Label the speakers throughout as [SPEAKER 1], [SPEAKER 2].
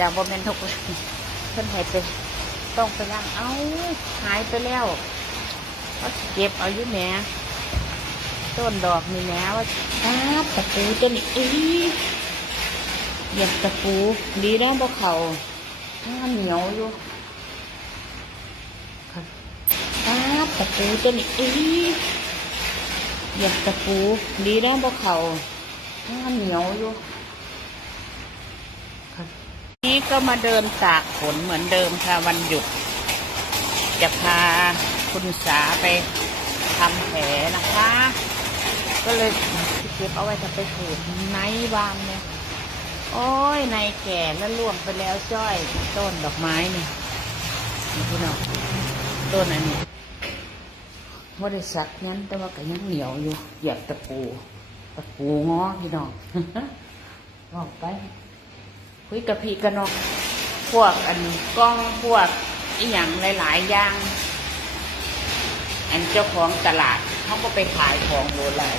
[SPEAKER 1] จ้าบ่แม่นทุกคนเพิ่นให้ไปต้องไปล้างเอาหายไปแล้วว่าเก็บเอาอยู่แหม่ต้นดอกนี่แหม่ว่าอ้าบตะปูตัวนี้เอ้ยเหยียบตะปูดีแล้วบ่เข่าอ้าเหนียวอยู่ค่ะอ้าบตะปูตัวนี้เอ้ยเหยียบตะปูดีแล้วบ่เข่าอ้าเหนียวอยู่ นี้ก็มาเดินตากฝนเหมือนเดิมค่ะวันหยุด จะพาคุณสาไปทำแผลนะคะ ก็เลยเก็บเอาไว้จะไปขูดไนบางเนี่ย โอ้ยในแก่แล้วล่วงไปแล้วจ้อยต้นดอกไม้นี่นี่พี่น้องต้นอันนี้ว่าได้สักยันแต่ว่าก็ยังเหนียวอยู่เหยียบตะปู ตะปูง้อพี่น้องบอกไป คุยกับพี่กันเนาะพวกอันกล้องพวกอีหยังหลาย ๆ อย่าง อันเจ้าของตลาดเขาก็ไปขายของโบราณ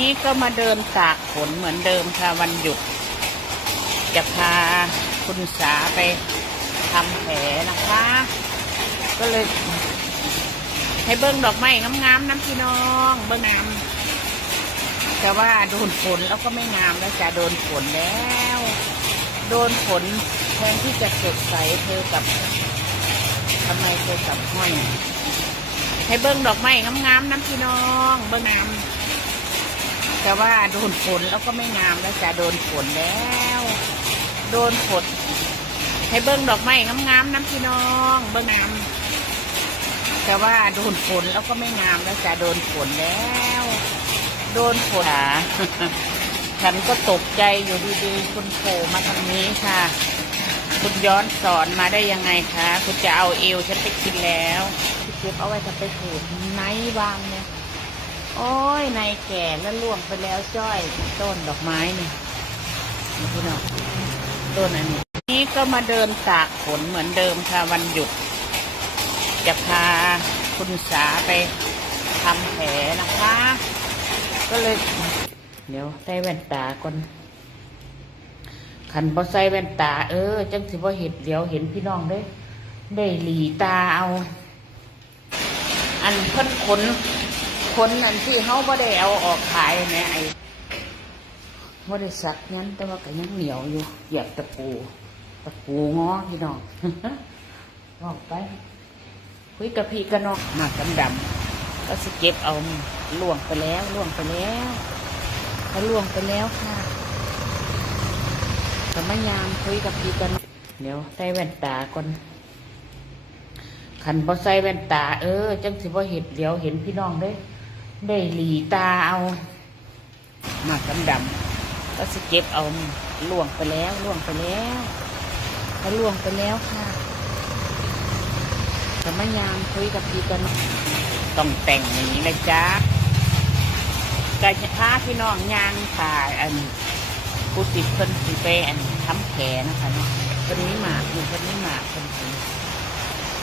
[SPEAKER 1] นี้ก็มาเดินตากฝนเหมือนเดิมค่ะวันหยุด จะพาคุณสาไปทำแผลนะคะ ก็เลย ให้เบิ้งดอกไม้งามๆน้ำพี่น้อง เบิ้งงามแต่ว่าโดนฝนแล้วก็ไม่งามแล้วจะโดนฝนแล้ว โดนฝนแทนที่จะสดใสเธอกับทำไมเธอกับห้อยให้เบิ้งดอกไม้งามๆน้ำพี่น้อง เบิ้งงามแต่ว่าโดนฝนแล้วก็ไม่งามแล้วจะโดนฝนแล้ว โดนฝนให้เบิ้งดอกไม้งามๆน้ำพี่น้อง เบิ้งงามแต่ว่าโดนฝนแล้วก็ไม่งามแล้วจะโดนฝนแล้ว โดนฝน ฉันก็ตกใจอยู่ดีๆคุณโผล่มาทางนี้ค่ะ คุณย้อนสอนมาได้ยังไงคะ คุณจะเอาเอวฉันไปกินแล้วเก็บเอาไว้จะไปขูดไนบางเนี่ย โอ้ยในแก่แล้วล่วงไปแล้วจ้อยต้นดอกไม้เนี่นี่พี่น้องต้นอันนี้นี้ก็มาเดินตากฝนเหมือนเดิมค่ะวันหยุด จะพาคุณสาไปทำแผลนะคะ ก็เลย เดี๋ยวใส่แว่นตาก่อนขันพอใส่แว่นตา เออ จังสิว่าเห็ดเดี๋ยวเห็นพี่น้องได้ ได้หลีตาเอา อันเพิ่นขนขนอันที่เขาบ่ได้เอาออกขายแม่ไอ้บ่ได้สักยันแต่ว่าก็ยังเหนียวอยู่เหยียบตะปู ตะปูง้อพี่น้องบอกไป คุยกับพี่กันนาะหมากดำๆก็สเก็บเอาล่วงไปแล้วล่วงไปแล้ว เขาล่วงไปแล้วค่ะสมัยยามคุยกับพี่กัน เดี๋ยวใส่แว่นตาก่อนขันพอใส่แว่นตา เออ จังสิว่าเห็ดเดี๋ยวเห็นพี่น้องได้ ได้หลีตาเอาหมากดำๆก็สเก็บเอาล่วงไปแล้วล่วงไปแล้วเขาล่วงไปแล้วค่ะสมัยยามคุยกับพี่กัน ต้องแต่งอย่างนี้เลยจ้า การพาพี่น้องยางถ่ายอันผู้ติดเพิ่นสีไปอันทำแผลนะคะเนาะคนนี้หมากอยู่คนนี้หมากคนนี้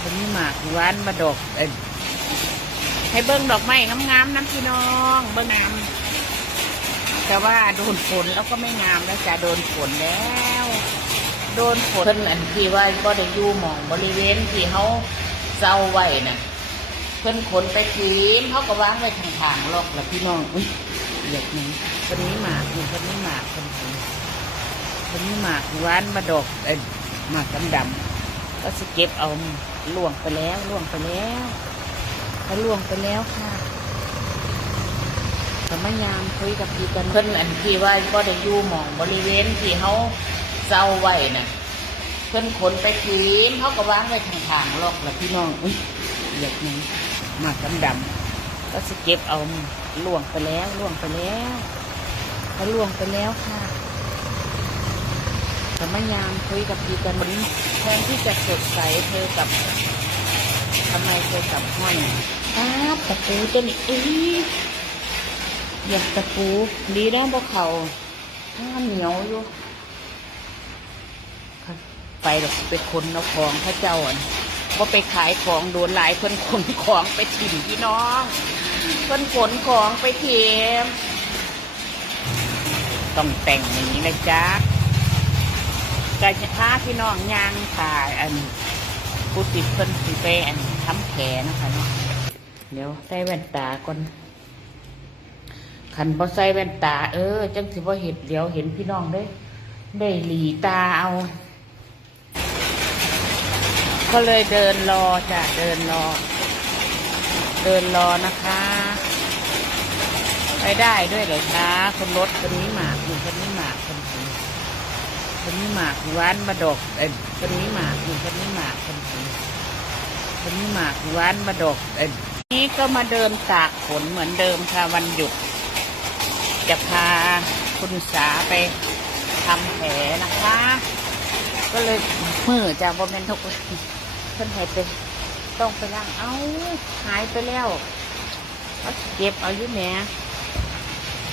[SPEAKER 1] คนนี้หมากหวานมาดอกเอ้ยให้เบิ้งดอกไม้งามๆน้ำพี่น้องเบิ้งงามแต่ว่าโดนฝนแล้วก็ไม่งามแล้วจะโดนฝนแล้ว โดนฝนเพิ่นอันที่ว่าก็ได้ยู่หมองบริเวณที่เขาเศร้าไว้น่ะ เพิ่นขนไปทีมเขาก็วางไว้ทางทางๆลอกแล้วพี่น้องอุ้ยเด็กนี้คนนี้หมากอยู่คนนี้หมากคนนี้คนนี้หมากหวานมาดอกเอ้หมากดำๆก็สเก็บเอาล่วงไปแล้วล่วงไปแล้วเขาล่วงไปแล้วค่ะสมัยามคุยกับพี่กันเพิ่นอันที่ว่าก็ได้อยู่หมองบริเวณที่เขาเศร้าไว้น่ะเพิ่นขนไปทีมเขาก็วางไว้ทางทางๆลอกแล้วพี่น้องอุ้ยเด็กนี้ หมากดำๆก็สเก็บเอาล่วงไปแล้วล่วงไปแล้วเขาล่วงไปแล้วค่ะแต่มัยามคุยกับพี่กันมันแทนที่จะสดใสเธอกับทำไมเธอกับห้อยอ้าตะปูตัวนี้เอ้ยเหยียบตะปูดีแล้วบ่เขาอ้าเหนียวอยู่ไปหรอกไปคนเอาของพระเจ้าอะ ว่าไปขายของโดนหลายเพิ่นขนของไปถิ่มพี่น้องเพิ่นขนของไปเทมต้องแต่งอย่างนี้นะจ๊ะกก็จะพาพี่น้องย่างถ่ายอันผู้ติดเพิ่นสิไปอันทำแผลนะคะเนาะเดี๋ยวใส่แว่นตาก่อนขันพอใส่แว่นตา เออ จังสิบ่เห็นเดี๋ยวเห็นพี่น้องได้ได้หลีตาเอา ก็เลยเดินรอจ้ะเดินรอ เดินรอนะคะ ไปได้ด้วยเหรอคะคนรถคนนี้หมากอยู่คนนี้หมากคนนี้คนนี้หมากอยู่ร้านบะดกเอ้ยคนนี้หมากอยู่คนนี้หมากคนนี้คนนี้หมากอยู่ร้านบะดกเอ้ยนี้ก็มาเดินตากฝนเหมือนเดิมค่ะวันหยุด จะพาคุณสาไปทำแผลนะคะ ก็เลยมือจากบอมเมนทุกเพิ่นให้ไปต้องไปล้างเอาหายไปแล้วเอาเก็บเอาอยู่แหม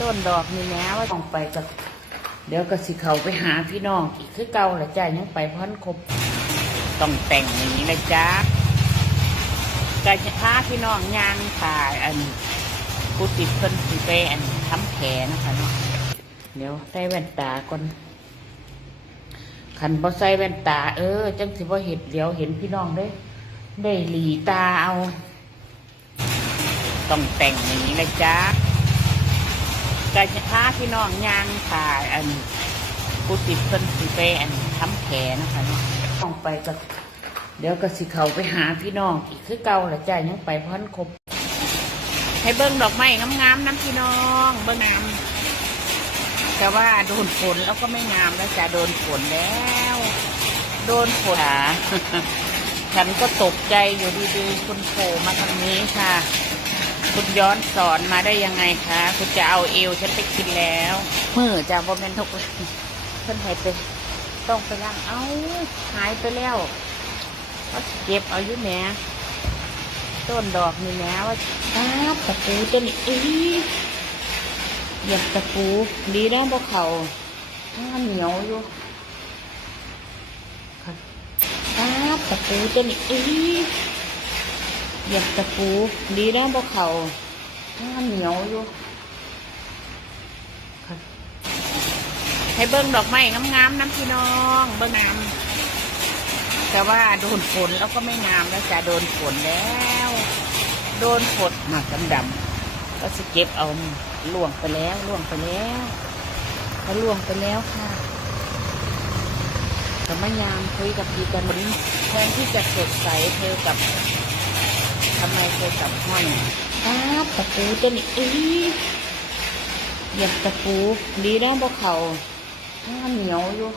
[SPEAKER 1] ต้นดอกนี่แหมว่าต้องไปกับเดี๋ยวก็สิเขาไปหาพี่น้องอีกคือเก่าหละจ้ายังไปพันครบต้องแต่งอย่างนี้เลยจ้าก็จะพาพี่น้องย่างถ่ายอันผู้ติดเพิ่นสิไปอันทำแผลนะคะเนาะเดี๋ยวใส่แว่นตาก่อน ขันพอใส่แว่นตา เออ จังสิบ่เห็นเดี๋ยวเห็นพี่น้องได้ ได้หลีตาเอา ต้องแต่งนี้เลยจ้าก็จะพาพี่น้องย่างถ่ายอันผู้ติดเพิ่นสิไปอันทำแผลนะคะน้องไปกับเดี๋ยวก็สิเขาไปหาพี่น้องอีกคือเก่าหละจ้ายังไปพันครบให้เบิ้งดอกไม้งามๆน้ำพี่น้อง เบิ้งงาม แต่ว่าโดนฝนแล้วก็ไม่งามแล้วจะโดนฝนแล้ว โดนฝนฉันก็ตกใจอยู่ดีๆคุณโผล่มาทางนี้ค่ะ คุณย้อนสอนมาได้ยังไงคะคุณจะเอาเอวฉันไปกินแล้วมือจากบอมเมนทุกเพิ่นให้ไปต้องไปล้างเอ้าหายไปแล้วเอาเก็บเอาอยู่แหมต้นดอกนี่แหมว่าอ้าตะปูต้นนี้เอ้ย เหยียบตะปู ดีได้บ่เขาถ้าเหนียวอยู่ค่ะอ้าตะปูตัวนี้เอ้ยเหยียบตะปู ดีได้บ่เขาถ้าเหนียวอยู่ค่ะให้เบิ้งดอกไม้งามๆน้ำพี่น้อง เบิ้งงามแต่ว่าโดนฝนแล้วก็ไม่งามแล้วจะโดนฝนแล้ว โดนฝนหมากดำๆก็สเก็บเอาล่วงไปแล้วล่วงไปแล้วเขาล่วงไปแล้วค่ะแต่มายามคุยกับพีกันนี้แทนที่จะสดใสเธอกับทำไมเธอกับห้อยอ้าตะปูตัวนี้เอ้ยเหยียบตะปูดีได้บ่เขาถ้าเหนียวอยู่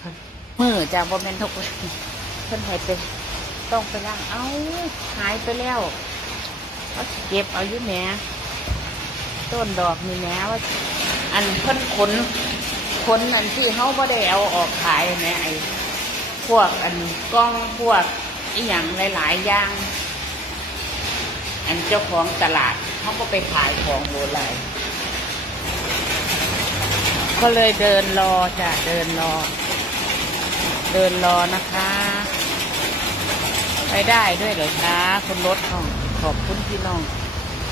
[SPEAKER 1] ค่ะมือจากบอมเมนทุกเพิ่นให้ไป ต้องไปล้าง เอ้าหายไปแล้ว เอาเก็บเอาอยู่แหมต้นดอกนี่แหมว่า อันเพิ่นขนขนอันที่เขาบ่ได้เอาออกขายแหมไอ้พวกอันกล้องพวกอีหยังหลาย ๆ อย่าง อันเจ้าของตลาดเขาก็ไปขายของโบราณก็เลยเดินรอจ้ะเดินรอ เดินรอนะคะ ไปได้ด้วยเหรอคะคุณรถห้อง ขอบคุณพี่น้อง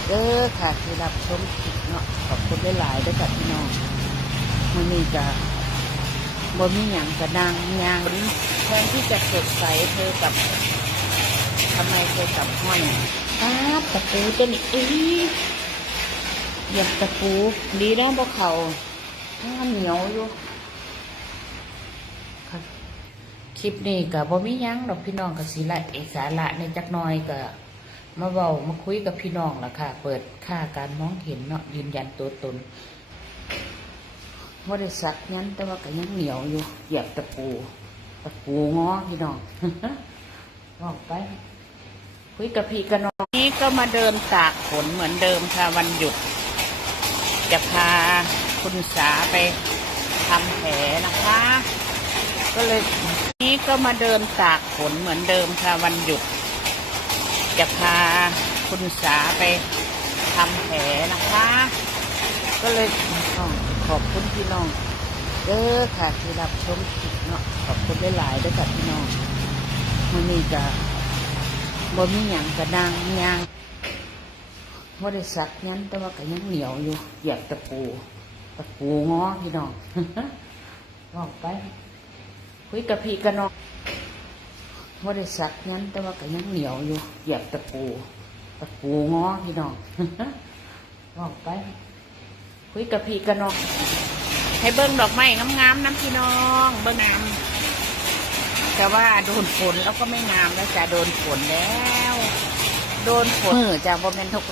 [SPEAKER 1] เด้อค่ะที่รับชมคลิปเนาะขอบคุณหลายๆด้วยกับพี่น้องมันนี่จะบ่มีหยังกระดังยางแทนที่จะสดใสเธอกับทำไมเธอกับห้อยอ้าตะปูตัวนี้เอ้ยเหยียบตะปูดีได้บ่เขาถ้าเหนียวอยู่คลิปนี้กับบ่มีหยังดอกพี่น้องกับสีละเอกสาระในจักน้อยก็ มาเว้ามาคุยกับพี่น้องล่ะค่ะ เปิดค่าการมองเห็นเนาะยืนยันตัวตนว่าได้สักยันแต่ว่าก็ยังเหนียวอยู่เหยียบตะปูตะปูง้อพี่น้องออกไป คุยกับพี่กับน้องนี้ก็มาเดินตากฝนเหมือนเดิมค่ะวันหยุด จะพาคุณสาไปทำแผลนะคะ ก็เลยนี้ก็มาเดินตากฝนเหมือนเดิมค่ะวันหยุด จะพาคุณสาไปทำแผลนะคะ ก็เลยขอบคุณพี่น้องเด้อค่ะที่รับชมคลิปเนาะขอบคุณหลายๆด้วยกับพี่น้องมันนี่จะบ่มีหยังกระดังยางว่าได้สักยันแต่ว่าก็ยังเหนียวอยู่เหยียบตะปูตะปูง้อพี่น้องอบอกไปคุยกับพี่กับน้อง ว่าได้สักยันแต่ว่าก็ยังเหนียวอยู่เหยียบตะปูตะปูง้อพี่น้องบอกไป คุยกับพี่กับน้องให้เบิ้งดอกไม้งามๆน้ำพี่น้อง เบิ้งงามแต่ว่าโดนฝนแล้วก็ไม่งามแล้วจะโดนฝนแล้ว โดนฝนมือจากบอมเมนทุก